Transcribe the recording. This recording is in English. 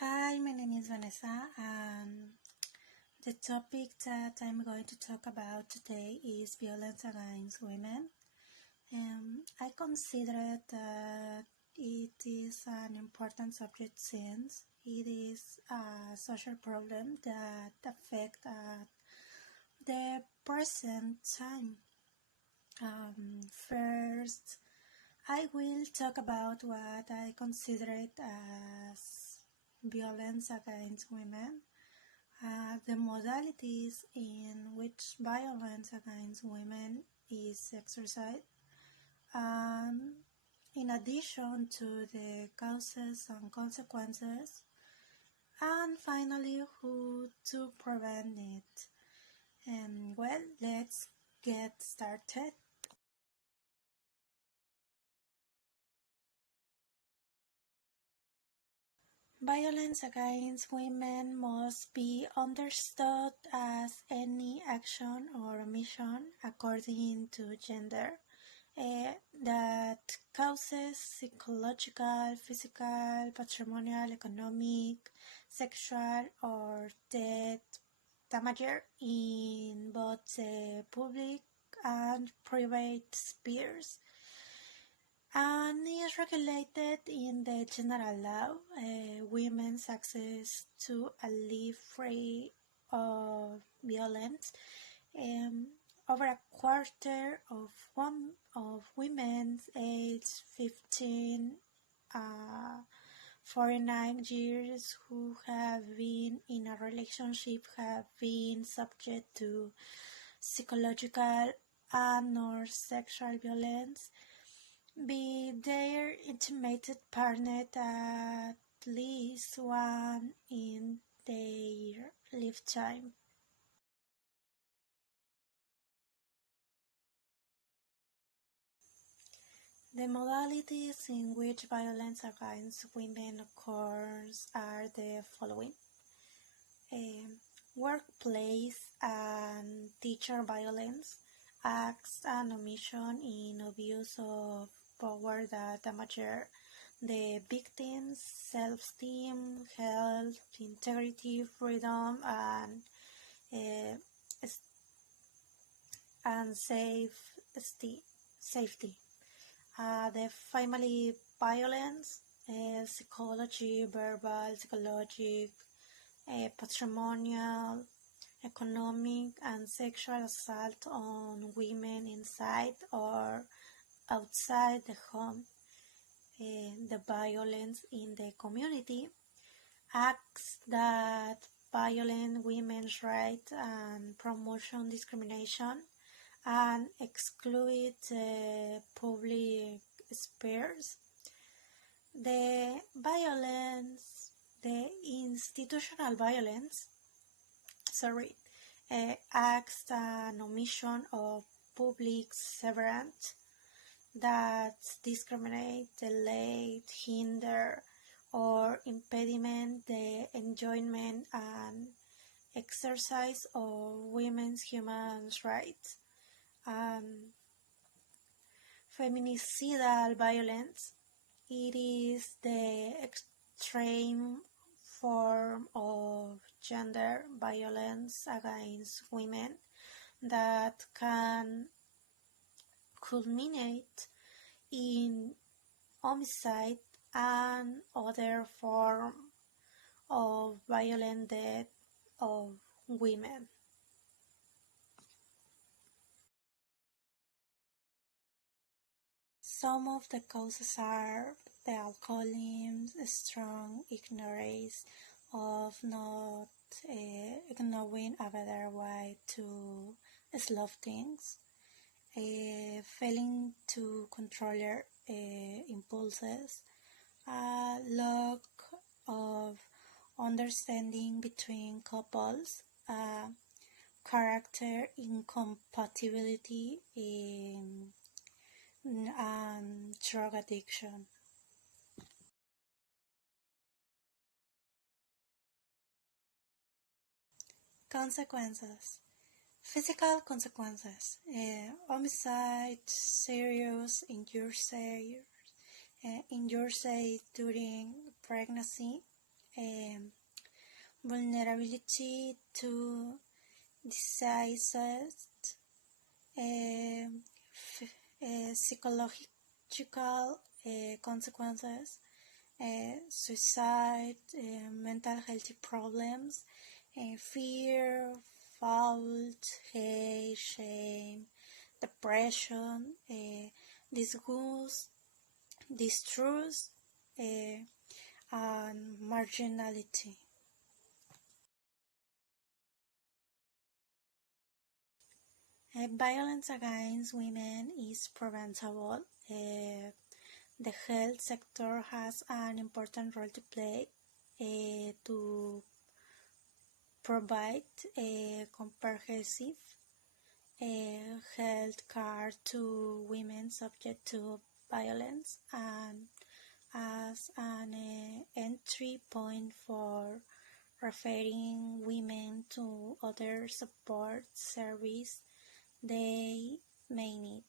Hi, my name is Vanessa, and the topic that I'm going to talk about today is violence against women. I consider that it is an important subject since it is a social problem that affects the present time. First, I will talk about what I consider it as violence against women. The modalities in which violence against women is exercised, um, in addition to the causes and consequences, and finally, who to prevent it. Well, let's get started. Violence against women must be understood as any action or omission according to gender that causes psychological, physical, patrimonial, economic, sexual, or death damage in both the public and private spheres, and is regulated in the general law. Women's access to a life free of violence. Um, Over a quarter of women aged 15 49 years who have been in a relationship have been subject to psychological and or sexual violence by their intimate partner at least one in their lifetime. The modalities in which violence against women occurs are the following: um, workplace and teacher violence, acts and omission in abuse of power that damage the victim's self-esteem, health, integrity, freedom, uh, and safety. The family violence, psychology, verbal, psychological, patrimonial, economic, and sexual assault on women inside or outside the home. The violence in the community, acts that violate women's rights and promotion discrimination and exclude the public spheres. The violence, the institutional violence, acts and omission of public servants that discriminate, delay, hinder, or impediment the enjoyment and exercise of women's human rights. Feminicidal violence, it is the extreme form of gender violence against women that can culminate in homicide and other form of violent death of women. Some of the causes are the alcoholism, strong ignorance of not knowing a better way to solve things, failing to control your impulses, a lack of understanding between couples, character incompatibility, and drug addiction. Consequences. Physical consequences. Homicide, serious injuries during pregnancy, vulnerability to diseases, psychological consequences, suicide, mental health problems, fear, fault, hate, shame, depression, disgust, distrust, and marginality. Violence against women is preventable. The health sector has an important role to play to provide a comprehensive health care to women subject to violence and as an entry point for referring women to other support service they may need.